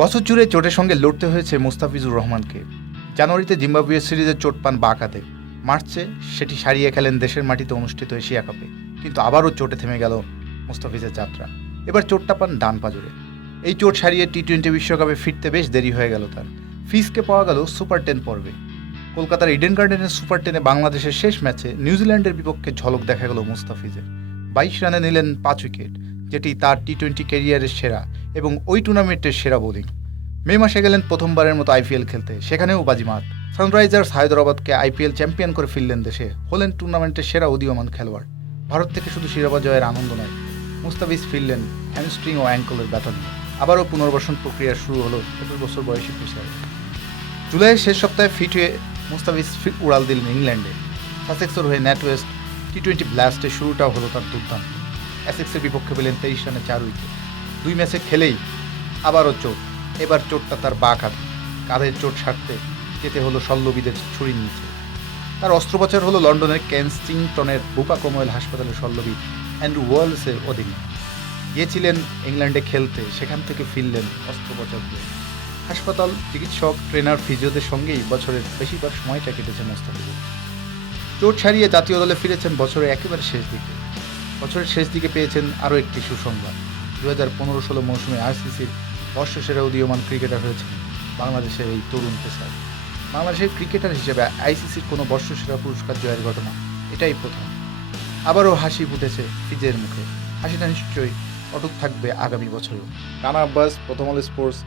বছর জুড়ে চোটের সঙ্গে লড়তে হয়েছে মুস্তাফিজুর রহমানকে। জানুয়ারিতে জিম্বাবুয়ে সিরিজে চোট পান বাঁ কাঁধে, মার্চে সেটি সারিয়ে খেলেন দেশের মাটিতে অনুষ্ঠিত এশিয়া কাপে। কিন্তু আবারও চোটে থেমে গেল মুস্তাফিজের যাত্রা। এবার চোটটা পান ডান পাজরে। এই চোট সারিয়ে টি-20 বিশ্বকাপে ফিরতে বেশ দেরি হয়ে গেল তার। ফিজকে পাওয়া গেল সুপার 10 পর্বে। কলকাতার ইডেন গার্ডেনের সুপার 10-এ বাংলাদেশের শেষ ম্যাচে নিউজিল্যান্ডের বিপক্ষে ঝলক দেখা গেল মুস্তাফিজের। 22 রানে নিলেন 5 উইকেট, যেটি তার টি-20 ক্যারিয়ারের সেরা এবং ওই টুর্নামেন্টের সেরা বোলিং। মে মাসে গেলেন প্রথমবারের মতো আইপিএল খেলতে, সেখানেও বাজিমাত। সানরাইজার্স হায়দরাবাদকে আইপিএল চ্যাম্পিয়ন করে ফিরলেন দেশে, হলেন টুর্নামেন্টের সেরা উদীয়মান খেলোয়াড়। ভারত থেকে শুধু শিরোপা জয়ের আনন্দ নয়, মুস্তাফিজ ফিরলেন হ্যামস্ট্রিং ও অ্যাঙ্কলের ব্যথা নিয়ে। আবারও পুনর্বাসন প্রক্রিয়া শুরু হলো 21 বছর বয়সী পেসার। জুলাইয়ের শেষ সপ্তাহে ফিট হয়ে মুস্তাফিজ উড়াল দিলেন ইংল্যান্ডে। সাসেক্সের হয়ে ন্যাটওয়েস্ট টি-20 ব্লাস্টের শুরুটাও হলো তার দুর্দান্ত। এসেক্সের বিপক্ষে পেলেন 23 রানে 4 উইকেট। 2 ম্যাচে খেলেই আবারও চোট। এবার চোটটা তার বাঁ কাঁধে। কাঁধের চোট সারতে যেতে হলো শল্যবিদের ছুরির নিচে। তার অস্ত্রোপচার হলো লন্ডনের কেনসিংটনের বুপা কমওয়েল হাসপাতালের শল্যবিদ অ্যান্ড্রু ওয়ালসের অধীনে। গিয়েছিলেন ইংল্যান্ডে খেলতে, সেখান থেকে ফিরলেন অস্ত্রোপচার দিয়ে। হাসপাতাল, চিকিৎসক, ট্রেনার, ফিজিওদের সঙ্গেই বছরের বেশিরভাগ সময়টা কেটেছে মুস্তাফিজের। চোট সারিয়ে জাতীয় দলে ফিরেছেন বছরের একেবারে শেষ দিকে। বছরের শেষ দিকে পেয়েছেন আরও একটি সুসংবাদ। 2015-16 মৌসুমে আইসিসির বর্ষসেরা উদীয়মান ক্রিকেটার হয়েছেন বাংলাদেশের এই তরুণ পেসার। বাংলাদেশের ক্রিকেটার হিসেবে আইসিসির কোনো বর্ষসেরা পুরস্কার জয়ের ঘটনা এটাই প্রথম। আবারও হাসি ফুটেছে ফিজের মুখে। হাসিটা নিশ্চয়ই অটুট থাকবে আগামী বছরেও। রানা আব্বাস, প্রথম আলো স্পোর্টস,